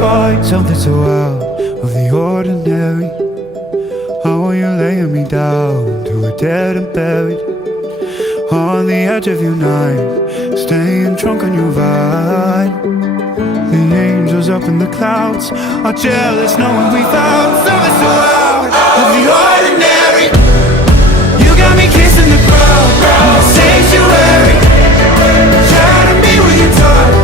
find something so out of the ordinary. How are you laying me down to a dead and buried on the edge of your night, staying drunk on your vine. The angels up in the clouds are jealous knowing we found something so out of the ordinary. You got me kissing the ground in the sanctuary, trying to me with your touch.